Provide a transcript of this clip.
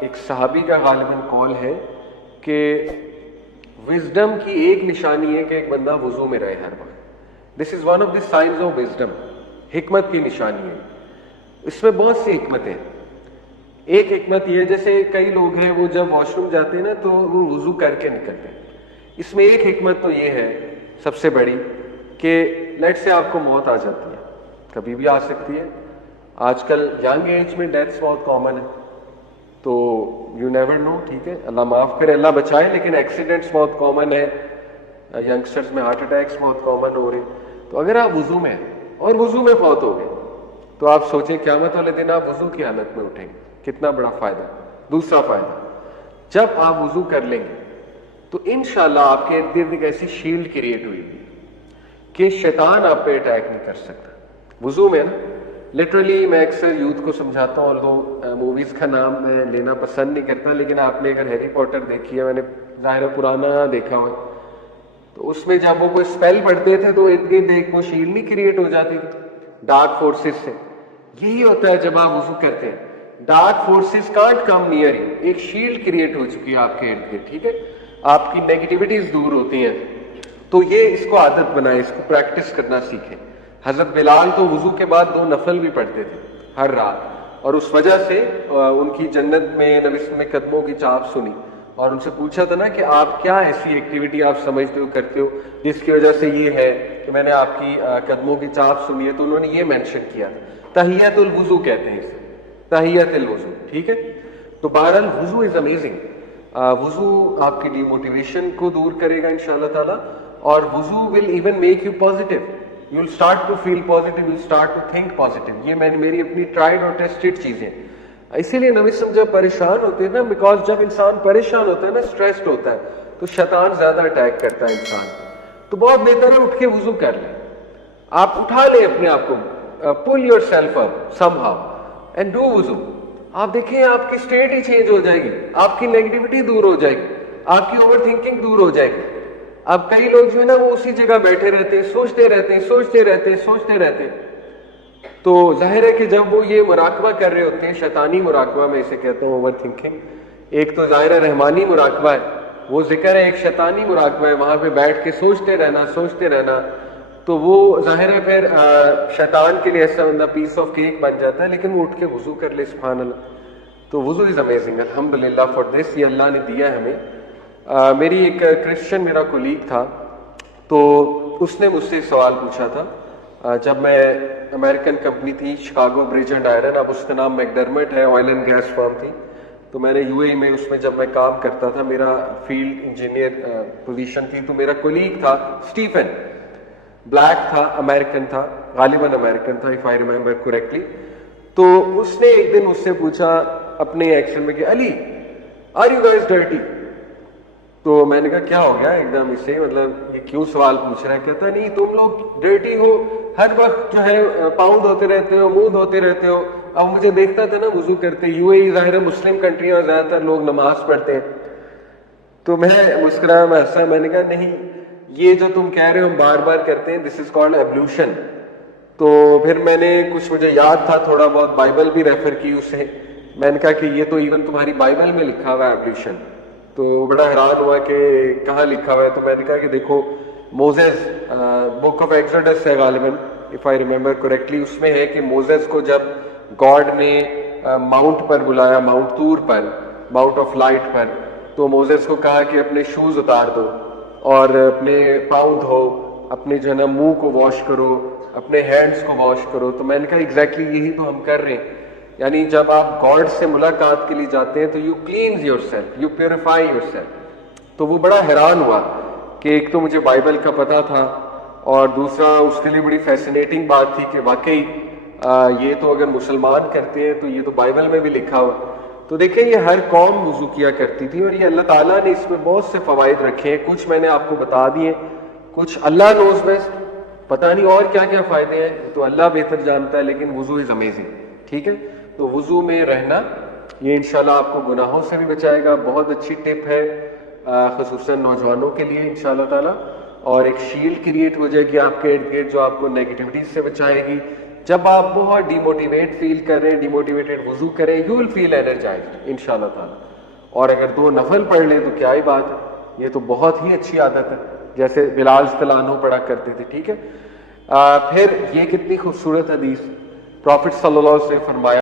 ایک صحابی کا غالباً قول ہے کہ وزڈم کی ایک نشانی ہے کہ ایک بندہ وضو میں رہے ہر وقت. This is one of the signs of wisdom. حکمت کی نشانی ہے. اس میں بہت سی حکمتیں ہیں. ایک حکمت یہ ہے جیسے کئی لوگ ہیں وہ جب واش روم جاتے ہیں نا تو وہ وضو کر کے نکلتے ہیں. اس میں ایک حکمت تو یہ ہے سب سے بڑی کہ لیٹ سے آپ کو موت آ جاتی ہے, کبھی بھی آ سکتی ہے. آج کل ینگ ایج میں ڈیتھس بہت کامن ہے, تو یو نیور نو. ٹھیک ہے, اللہ معاف کرے, اللہ بچائے, لیکن ایکسیڈنٹس بہت کامن ہے. ینگسٹرز میں ہارٹ اٹیکس بہت کامن ہو رہے ہیں. تو اگر آپ وضو میں ہیں اور وضو میں فوت ہو گئے تو آپ سوچیں قیامت والے دن آپ وضو کی حالت میں اٹھیں گے, کتنا بڑا فائدہ. دوسرا فائدہ, جب آپ وضو کر لیں گے تو انشاءاللہ آپ کے ارد گرد ایک ایسی شیلڈ کریٹ ہوئی گی کہ شیطان آپ پہ اٹیک نہیں کر سکتا. وضو میں نا لٹرلی میں اکثر یوتھ کو سمجھاتا ہوں, اور موویز کا نام میں لینا پسند نہیں کرتا, لیکن آپ نے اگر ہیری پوٹر دیکھی ہے, میں نے ظاہر پرانا دیکھا ہوا, تو اس میں جب وہ کوئی اسپیل پڑھتے تھے تو ارد گرد ایک وہ شیلڈ نہیں کریٹ ہو جاتی تھی ڈارک فورسز سے. یہی ہوتا ہے جب آپ وضو کرتے ہیں, dark forces can't come near you. ایک شیلڈ کریٹ ہو چکی ہے آپ کے ارد گرد. ٹھیک ہے, آپ کی نیگیٹیوٹیز دور ہوتی ہیں. تو یہ اس کو عادت بنائیں, اس کو پریکٹس کرنا سیکھیں. حضرت بلال تو وضو کے بعد 2 نفل بھی پڑھتے تھے ہر رات, اور اس وجہ سے ان کی جنت میں نبی صلی اللہ علیہ وسلم نے قدموں کی چاپ سنی, اور ان سے پوچھا تھا نا کہ آپ کیا ایسی ایکٹیویٹی آپ سمجھتے ہو کرتے ہو جس کی وجہ سے یہ ہے کہ میں نے آپ کی قدموں کی چاپ سنی ہے, تو انہوں نے یہ مینشن کیا. تحیت الوضو کہتے ہیں اسے, تحیت الوضو. ٹھیک ہے, تو بہرحال وضو از امیزنگ. وضو آپ کی ڈی موٹیویشن کو دور کرے گا انشاءاللہ تعالی, اور وضو will even make you positive. You will start to feel positive, you will start to think positive. یہ میری اپنی ٹرائیڈ اور ٹیسٹڈ چیزیں. اسی لیے نبی صلی جب پریشان ہوتے ہیں نا, بیکاز جب انسان پریشان ہوتا ہے نا, اسٹریسڈ ہوتا ہے, تو شیطان زیادہ اٹیک کرتا ہے انسان. تو بہت بہتر ہے اٹھ کے وضو کر لیں. آپ اٹھا لیں اپنے آپ کو, pull yourself up somehow and do وضو. آپ دیکھیں آپ کی اسٹیٹ ہی چینج ہو جائے گی, آپ کی نیگیٹیوٹی دور ہو جائے گی, آپ کی اوور تھنکنگ دور ہو جائے گی. اب کئی لوگ جو ہے نا وہ اسی جگہ بیٹھے رہتے ہیں, سوچتے رہتے ہیں. تو ظاہر ہے کہ جب وہ یہ مراقبہ کر رہے ہوتے ہیں, شیطانی مراقبہ میں اسے کہتا ہوں اوور تھنکنگ, ایک تو ظاہر رحمانی مراقبہ ہے, وہ ذکر ہے, ایک شیطانی مراقبہ ہے, وہاں پہ بیٹھ کے سوچتے رہنا. تو وہ ظاہر ہے پھر شیطان کے لیے ایسا بندہ پیس آف کیک بن جاتا ہے, لیکن وہ اٹھ کے وضو کر لے, سبحان اللہ. تو وضو از امیزنگ, الحمدللہ فار دس, یہ اللہ نے دیا ہے ہمیں. میری ایک کرسچن میرا کولیگ تھا, تو اس نے مجھ سے سوال پوچھا تھا. جب میں امریکن کمپنی تھی شکاگو برج اینڈ آئرن, اب اس کا نام میکڈرمٹ ہے, آئل اینڈ گیس فرم تھی. تو میں نے یو اے میں اس میں جب میں کام کرتا تھا, میرا فیلڈ انجینئر پوزیشن تھی. تو میرا کولیگ تھا اسٹیفن, بلیک تھا, امریکن تھا, غالباً امریکن تھا اف آئی ریمبر کریکٹلی. تو اس نے ایک دن مجھ سے پوچھا اپنے ایکشن میں کہ علی آر یو گائز ڈرٹی. تو میں نے کہا کیا ہو گیا ایک دم اسے, مطلب یہ کیوں سوال پوچھ رہا ہے. کہتا نہیں تم لوگ ڈرٹی ہو, ہر وقت جو ہے پاؤں دھوتے رہتے ہو, منہ دھوتے رہتے ہو. اب مجھے دیکھتا تھا نا وضو کرتے, یو اے ظاہر مسلم کنٹری اور زیادہ تر لوگ نماز پڑھتے ہیں. تو میں مسکرایا, میں ہنسا, میں نے کہا نہیں, یہ جو تم کہہ رہے ہو ہم بار بار کرتے ہیں, دس از کالڈ ایبلیوشن. تو پھر میں نے کچھ مجھے یاد تھا تھوڑا بہت, بائبل بھی ریفر کی اسے. میں نے کہا کہ یہ تو ایون تمہاری بائبل میں لکھا ہوا ہے ایبلیوشن. تو بڑا حیران ہوا کہ کہاں لکھا ہوا ہے. تو میں نے کہا کہ دیکھو موزیز, بک آف ایکسوڈس ہے غالباً اف آئی ریمبر کریکٹلی, اس میں ہے کہ موزیز کو جب گاڈ نے ماؤنٹ پر بلایا, ماؤنٹ طور پر, ماؤنٹ آف لائٹ پر, تو موزیز کو کہا کہ اپنے شوز اتار دو اور اپنے پاؤں دھو, اپنے جو ہے نا منہ کو واش کرو, اپنے ہینڈز کو واش کرو. تو میں نے کہا ایگزیکٹلی یہی تو ہم کر رہے ہیں. یعنی جب آپ گاڈ سے ملاقات کے لیے جاتے ہیں تو you cleanse yourself, you purify yourself. تو وہ بڑا حیران ہوا کہ ایک تو مجھے بائبل کا پتہ تھا, اور دوسرا اس کے لیے بڑی فیسنیٹنگ بات تھی کہ واقعی یہ تو اگر مسلمان کرتے ہیں تو یہ تو بائبل میں بھی لکھا ہوا. تو دیکھیں یہ ہر قوم وضو کیا کرتی تھی, اور یہ اللہ تعالیٰ نے اس میں بہت سے فوائد رکھے ہیں. کچھ میں نے آپ کو بتا دیے, کچھ اللہ نوز بیسٹ, پتہ نہیں اور کیا کیا فائدے ہیں, تو اللہ بہتر جانتا ہے, لیکن وضو از امیزنگ. ٹھیک ہے, تو وضو میں رہنا یہ انشاءاللہ آپ کو گناہوں سے بھی بچائے گا. بہت اچھی ٹپ ہے خصوصاً نوجوانوں کے لیے انشاءاللہ تعالیٰ, اور ایک شیلڈ کریٹ ہو جائے گی آپ کے ارد گرد جو آپ کو نیگیٹیوٹیز سے بچائے گی. جب آپ بہت ڈیموٹیویٹ فیل کر رہے ہیں, ڈیموٹیویٹڈ وضو کریں, یو ول فیل انرجائزڈ انشاءاللہ تعالی. اور اگر 2 نفل پڑھ لیں تو کیا ہی بات ہے, یہ تو بہت ہی اچھی عادت ہے, جیسے بلال رضی اللہ عنہ پڑھا کرتے تھے. ٹھیک ہے. پھر یہ کتنی خوبصورت حدیث, پروفٹ صلی اللہ علیہ وسلم نے فرمایا